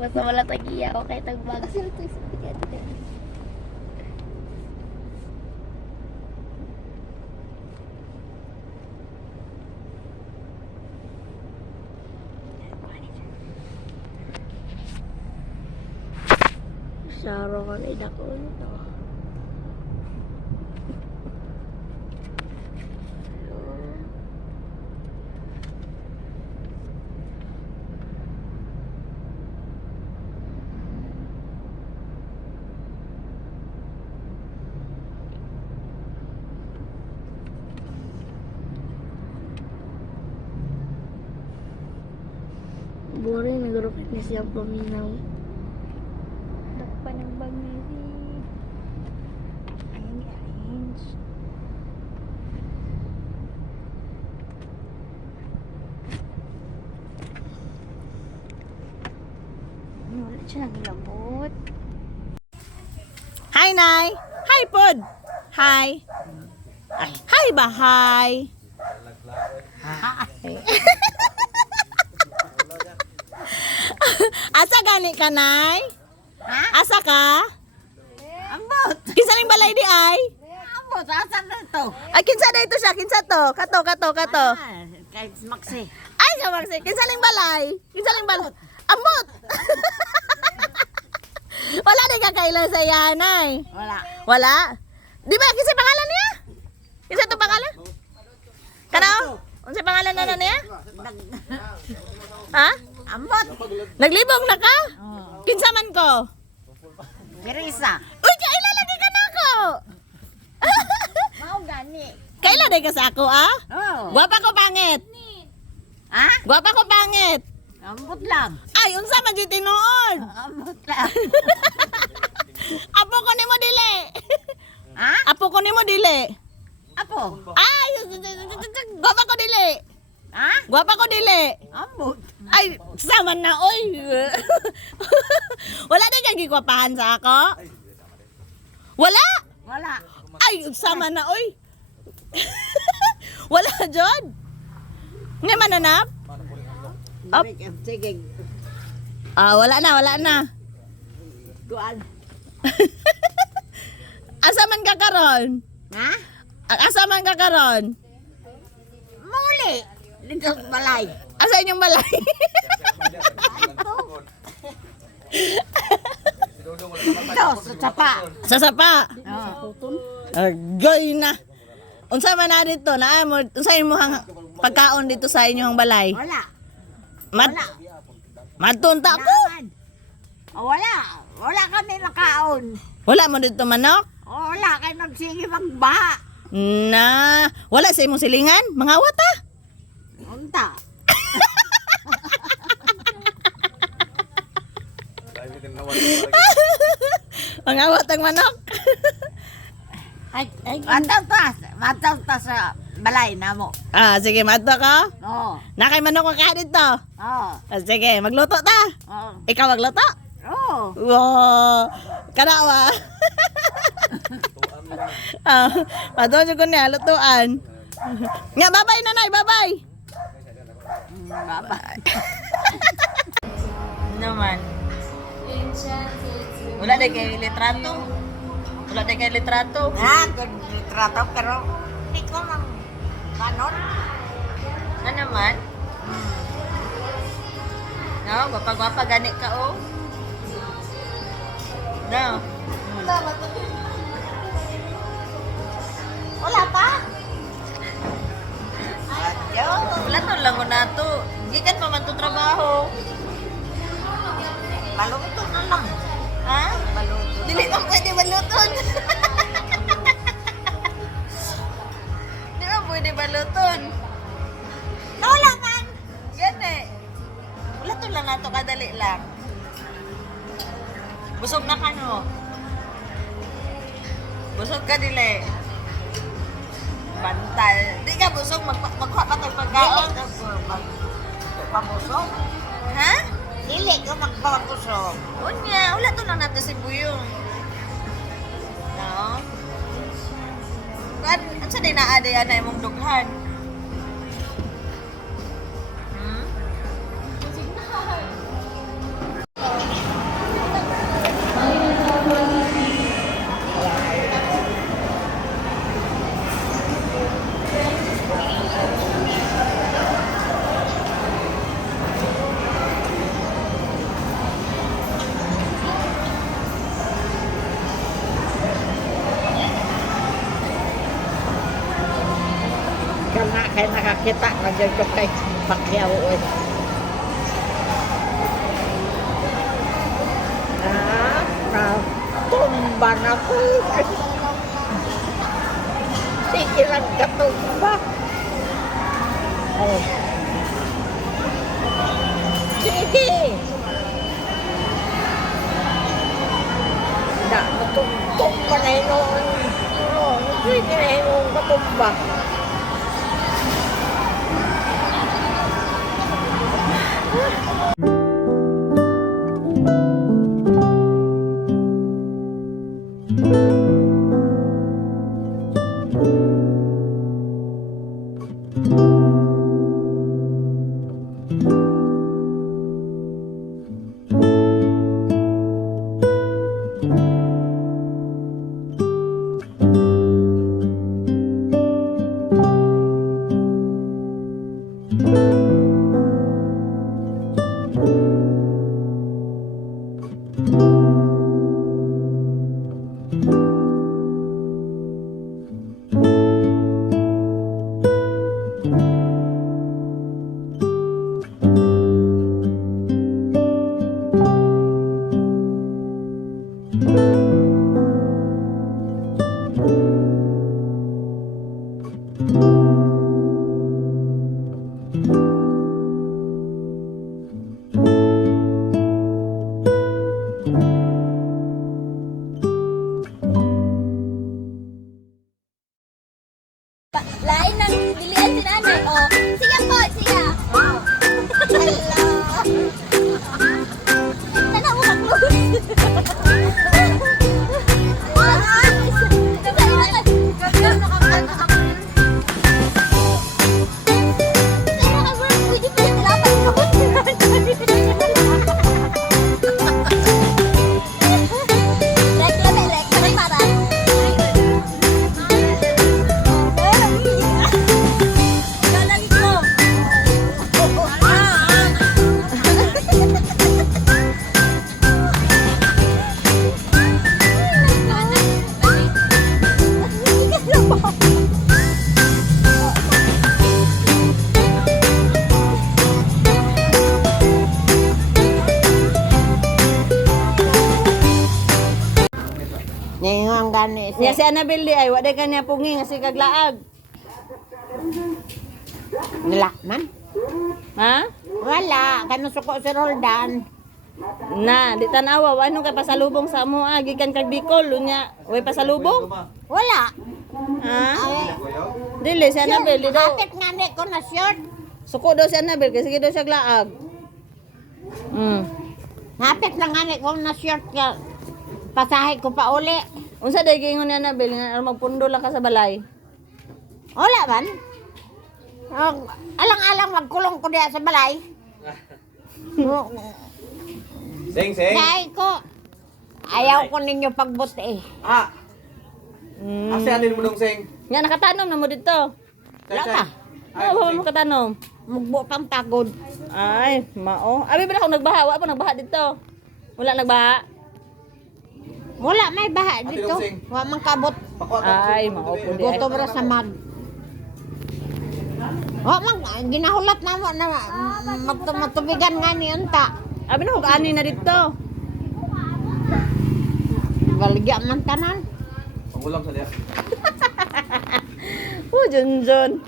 Basta wala tag-iya ako kay tagbag. Sino to is spaghetti? Saro ka na idako nito. Boring, nag-rocket na siyang paminaw. Takpan ng bag na rin. Ayan, i-arrange. Wala siya nagilabot. Hi, Nay! Hi, Pod! Hi! Hi ba? Hi! Asa gani ka, Nay? Ha? Asa ka? Ambot! Kinsa ning balay di ay? Ambot, asan na ito? Ay, kinsa na ito siya? Kinsa to? Kato. Ah, kahit Maxi. Ay, kamarsi. Kinsa ning balay? Kinsa ning balay? Amot! Wala na kakailan sa yanay. Wala. Wala? Di ba? Kinsa pangalan niya? Kinsa to pangalan? Kanao? Unsa pangalan na niya? Ha? Ambot! Naglibong na ka? Oh. Kinsa man ko? Teresa. Uy, kailan lagi ka na ako? Mau gani. Kailan na ka sa ako, ah? Oh. Gwapa ko pangit. Ha? Gwapa ko pangit. Ambot lang. Ay, unsa man di tinuod? Ambot lang. Apo ko nimo dili. Ha? Apo ko nimo dili. Apo? Ay, gwapa ko dili. Ha? Gwapa ko dili. Ambot. Ay, sama na oy. Wala na kang gigwapahan sa ako? Wala? Wala. Ay, sama na oy. Wala jud. Ngay mananap? Up. Sige. Ah, wala na. Kuan. Asa man ka karon? Ha? Asa man ka karon? Muli. Dito sa balay. Asa inyong balay? Ito, sa sapa. Sa sapa. Oh. Agay na. Unsa man na dito? Na mo unsa imong pagkaon dito sa inyong balay? Wala. Mat Wala. Matunta ko. Naman. Oh, wala. Wala kami makaon. Wala mo dito manok? Oh, wala kayo magsige magbaha. Na, wala sa imong silingan? Mangawat ah. Unta. Mangawat ang manok. Mataw ta sa balay namo. Ah, sige, mato ka. Oh. Nakay manok ka dito. Oh. Ah, sige, magluto ta. Oh. Ikaw magluto? Oh. Wow, kanawa. Ah, padon ko niya lutuan. Nga, babay nanay, babay. Baba. Naman. Wala na kay litrato. Wala na kay litrato. Ha, good litrato pero hindi ko mang kanon. Na naman? No, gwapa-gwapa gani ka oh. No. Wala pa? Wala to lang ko na to. Gikan pa man to trabaho. Baluto na lang. Ha? Baluto. Dili man pwede baluton. Di ba pwede baluton? Wala man. Gani. Wala to lang na to kadali lang. Busog na ka no? Busog ka dili. Bantal. Di ka busog magkuha pa tayong pagkaon. Pabusog. Ha? Dili ko magpapusog. Unya, wala to lang natin si Buyong. No? Kan, sa din na aday na imong dughan. Hmm? makakita na dyan ko kay Pacquiao. Tumba na ko. Sige lang katumba. Oh. Sige. Na, tumba na yun. Sige na yun katumba. Lain ng bilian si nanay. Oh, siya po, siya. Hello. Sana mo mag-close. Ngayon gani Nya si Annabelle di ay wa day kanya pungi nga si kaglaag. nilakman. Ha? Wala, kano suko si Roldan. Na, di tanawa wa ano kay pasalubong sa amo gikan kag Bicol unya. Way pasalubong? Wala. Ha? Ay, Dili si Annabelle di daw. hapit nga ni ko na short. Suko daw si Annabelle kasi sige daw siya glaag. Hapit na nga ni ko na short ka. Pasahe ko pa uli. Unsa day gingon ni Annabelle nga magpundo lang ka sa balay? Wala man. Alang-alang magkulong ko diya sa balay. Sing, sing. Kaya ko, ayaw ko ninyo pagbuti. Ah, kasi atin mo dong sing. Nga nakatanom na mo dito. Wala ka. Ano ba mo katanom? Mugbo pang pagod. Ay, mao. Abi ba akong nagbaha? Wa pa nagbaha dito. Wala nagbaha. Wala may baha Ate dito. Dungsing. Wa man kabot. Ay, mao po di. Gutom ra sa mag. Wa man ginahulat na mo na matubigan nga ni unta. Abi na kog ani na dito. Baligya man tanan. Pangulam sa liya. Oh, Junjun.